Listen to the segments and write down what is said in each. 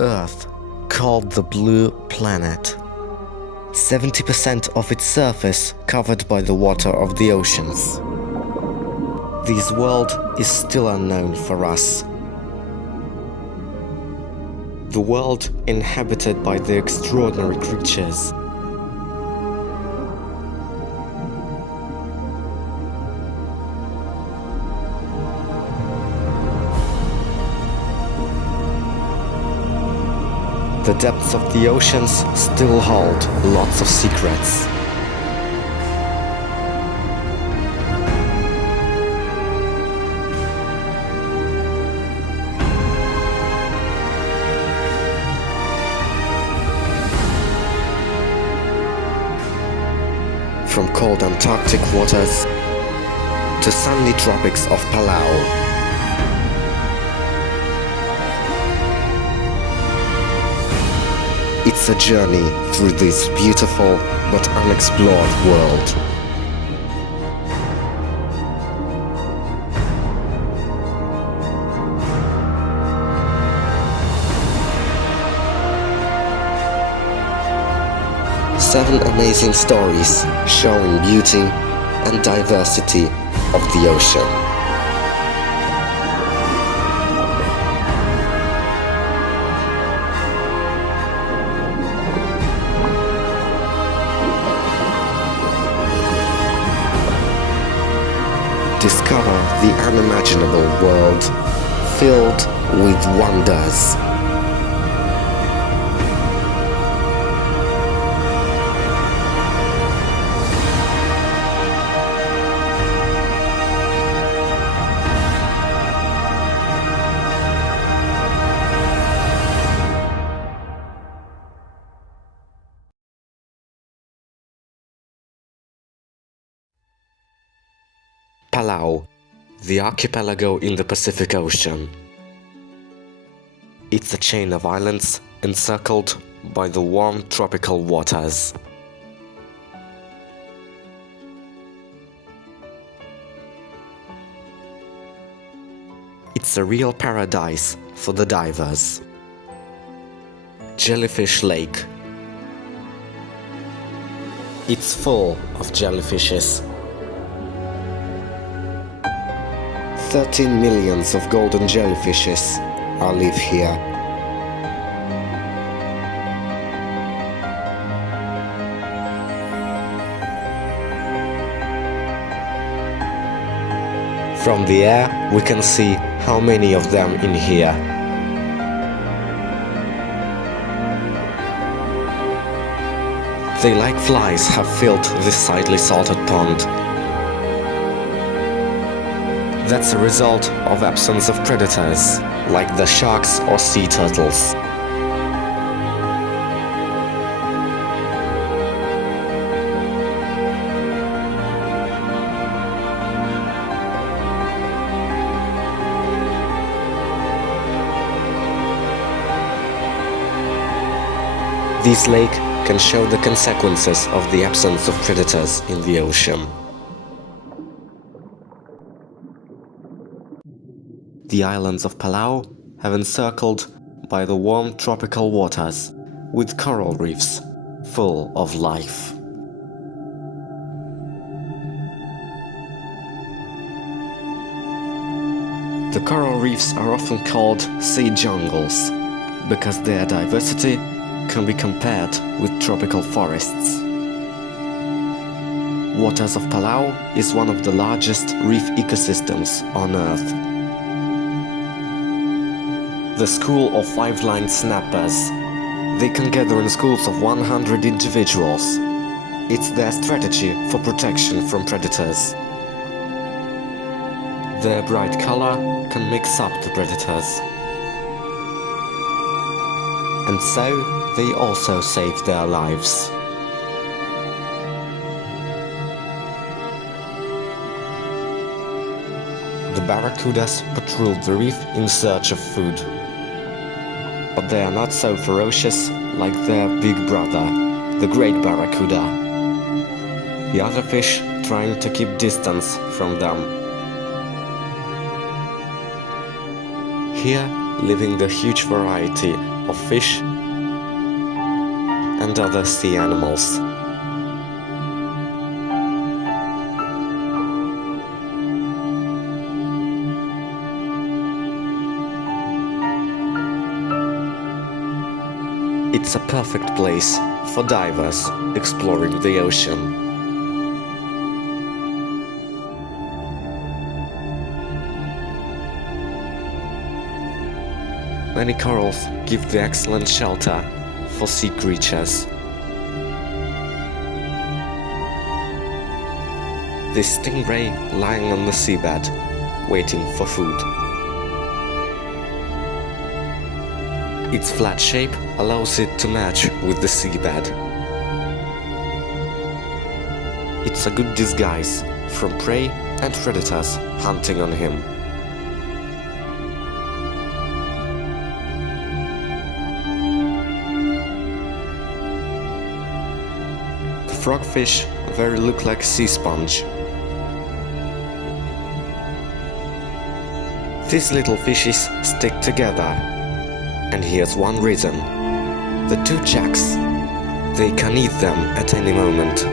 Earth, called the Blue Planet. 70% of its surface covered by the water of the oceans. This world is still unknown for us. The world inhabited by the extraordinary creatures. The depths of the oceans still hold lots of secrets. From cold Antarctic waters to sunny tropics of Palau. It's a journey through this beautiful but unexplored world. Seven amazing stories showing beauty and diversity of the ocean. Discover the unimaginable world filled with wonders. Palau, the archipelago in the Pacific Ocean. It's a chain of islands encircled by the warm tropical waters. It's a real paradise for the divers. Jellyfish Lake. It's full of jellyfishes. 13 millions of golden jellyfishes live here. From the air, we can see how many of them in here. They, like flies, have filled this slightly salted pond. That's a result of absence of predators, like the sharks or sea turtles. This lake can show the consequences of the absence of predators in the ocean. The islands of Palau have encircled by the warm tropical waters, with coral reefs full of life. The coral reefs are often called sea jungles, because their diversity can be compared with tropical forests. Waters of Palau is one of the largest reef ecosystems on Earth. The school of five-lined snappers. They can gather in schools of 100 individuals. It's their strategy for protection from predators. Their bright color can mix up the predators. And so, they also save their lives. The barracudas patrol the reef in search of food. But they are not so ferocious like their big brother, the great barracuda. The other fish trying to keep distance from them. Here, living the huge variety of fish and other sea animals. It's a perfect place for divers exploring the ocean. Many corals give the excellent shelter for sea creatures. This stingray lying on the seabed, waiting for food. Its flat shape allows it to match with the seabed. It's a good disguise from prey and predators hunting on him. The frogfish very look like sea sponge. These little fishes stick together. And here's one reason. The two jacks. They can eat them at any moment.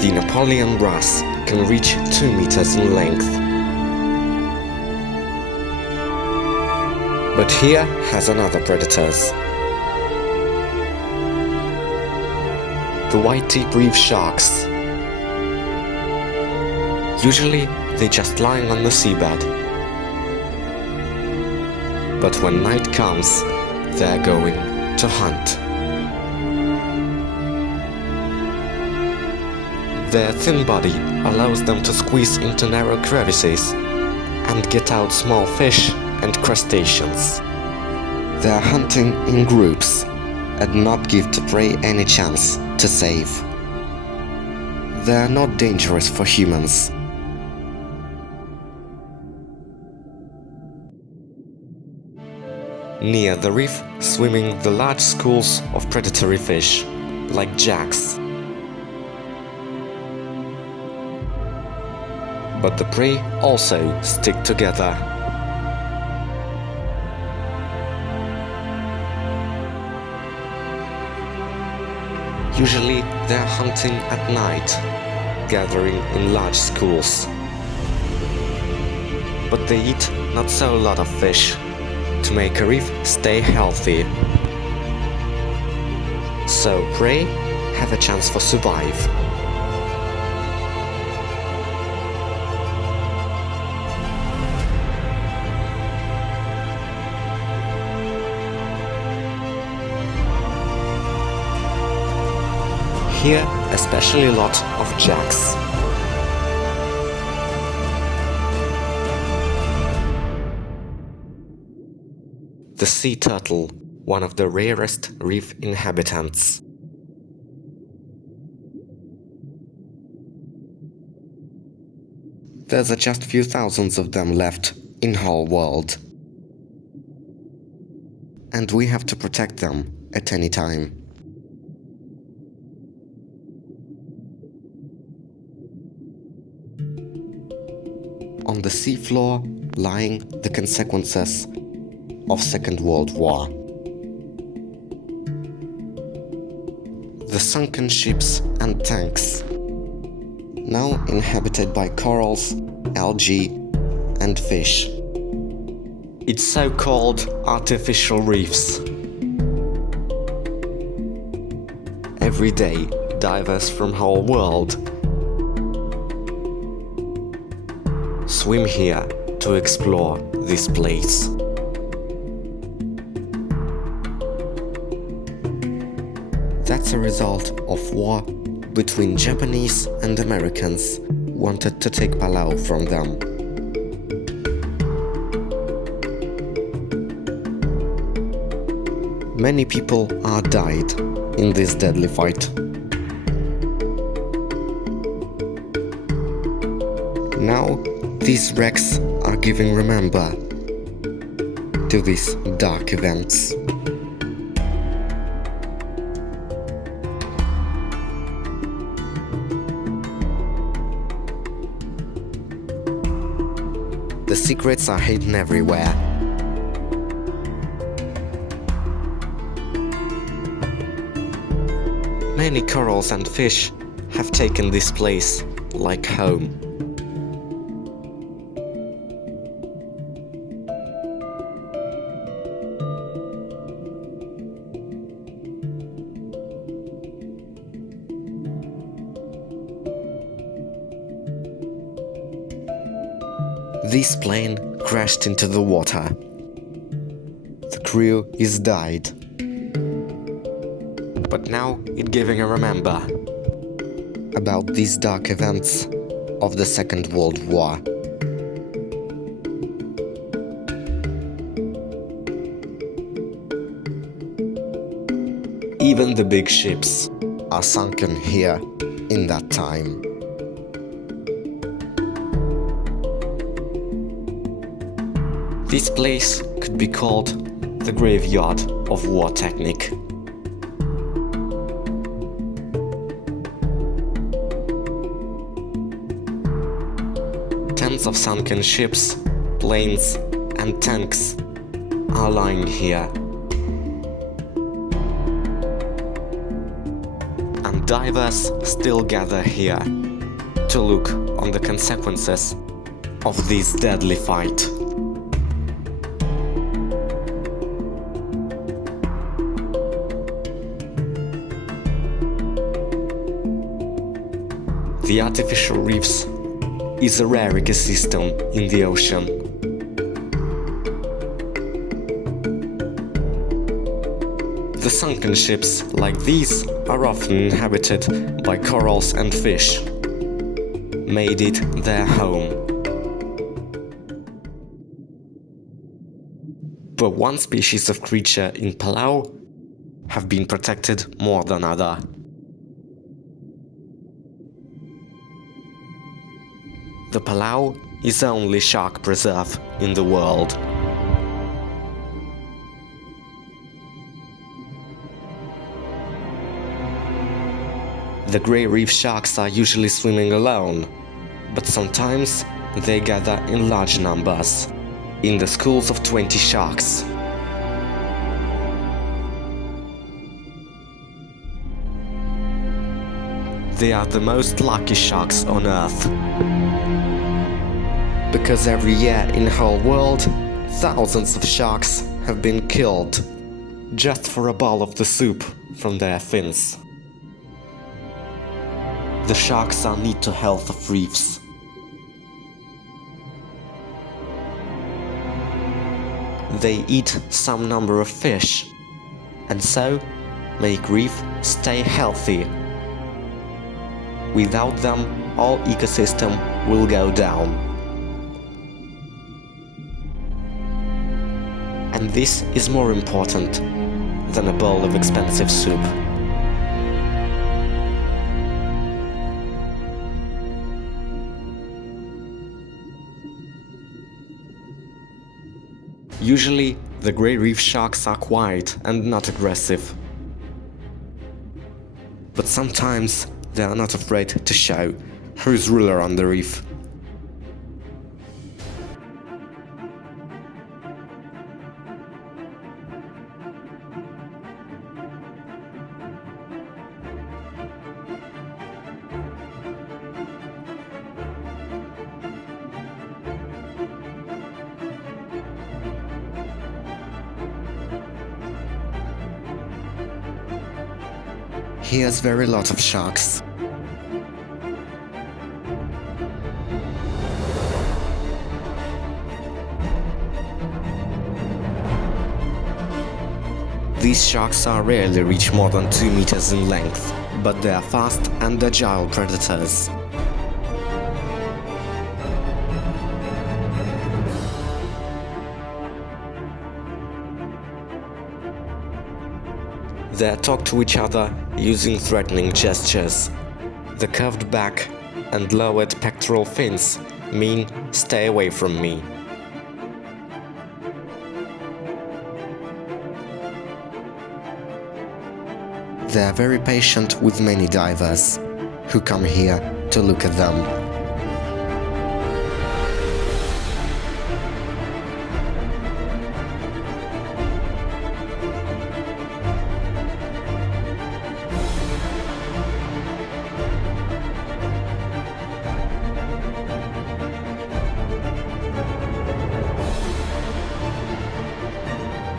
The Napoleon wrasse can reach 2 meters in length. But here has another predators. The white-tip reef sharks. Usually they're just lying on the seabed. But when night comes, they're going to hunt. Their thin body allows them to squeeze into narrow crevices and get out small fish and crustaceans. They're hunting in groups and not give to prey any chance to save. They're not dangerous for humans. Near the reef, swimming the large schools of predatory fish, like jacks. But the prey also stick together. Usually they're hunting at night, gathering in large schools. But they eat not so a lot of fish, to make a reef stay healthy. So prey have a chance for survive. Here especially a lot of jacks. The sea turtle, one of the rarest reef inhabitants. There's just few thousands of them left in whole world. And we have to protect them at any time. On the seafloor lying the consequences of Second World War. The sunken ships and tanks, now inhabited by corals, algae and fish. It's so-called artificial reefs. Every day, divers from whole world swim here to explore this place. That's a result of war between Japanese and Americans wanted to take Palau from them. Many people are died in this deadly fight. Now these wrecks are giving remember to these dark events. The secrets are hidden everywhere. Many corals and fish have taken this place like home. This plane crashed into the water. The crew is died. But now it giving a remember about these dark events of the Second World War. Even the big ships are sunken here in that time. This place could be called the graveyard of war technique. Tens of sunken ships, planes and tanks are lying here. And divers still gather here to look on the consequences of this deadly fight. The artificial reefs is a rare ecosystem in the ocean. The sunken ships like these are often inhabited by corals and fish, made it their home. But one species of creature in Palau have been protected more than other. The Palau is the only shark preserve in the world. The grey reef sharks are usually swimming alone, but sometimes they gather in large numbers, in the schools of 20 sharks. They are the most lucky sharks on Earth. Because every year in the whole world, thousands of sharks have been killed just for a bowl of the soup from their fins. The sharks are need to health of reefs. They eat some number of fish, and so make reef stay healthy. Without them, all ecosystem will go down. And this is more important than a bowl of expensive soup. Usually, the grey reef sharks are quiet and not aggressive. But sometimes they are not afraid to show who's ruler on the reef. Here's very lot of sharks. These sharks are rarely reach more than 2 meters in length, but they are fast and agile predators. They talk to each other using threatening gestures. The curved back and lowered pectoral fins mean "stay away from me." They are very patient with many divers who come here to look at them.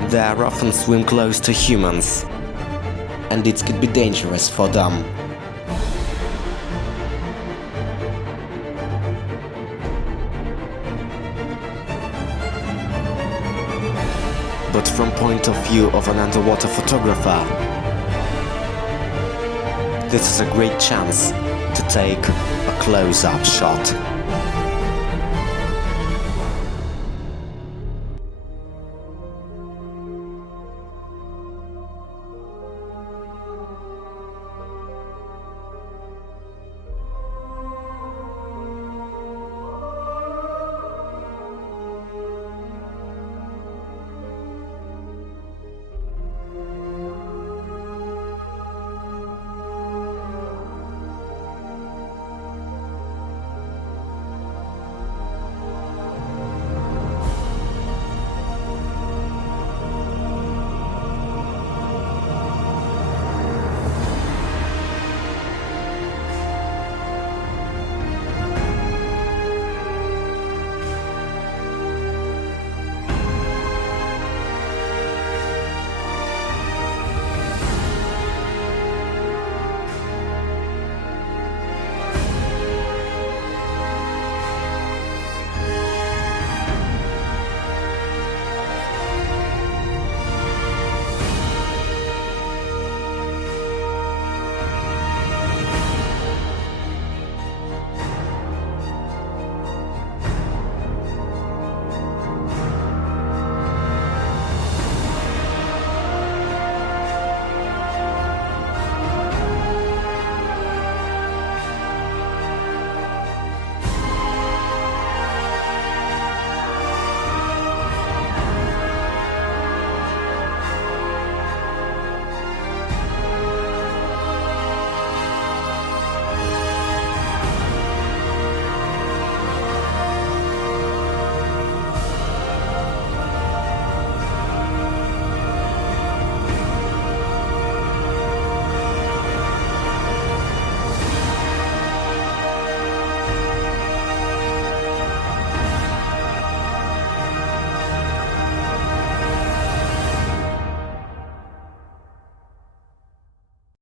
They often swim close to humans, and it could be dangerous for them. But from point of view of an underwater photographer, this is a great chance to take a close-up shot.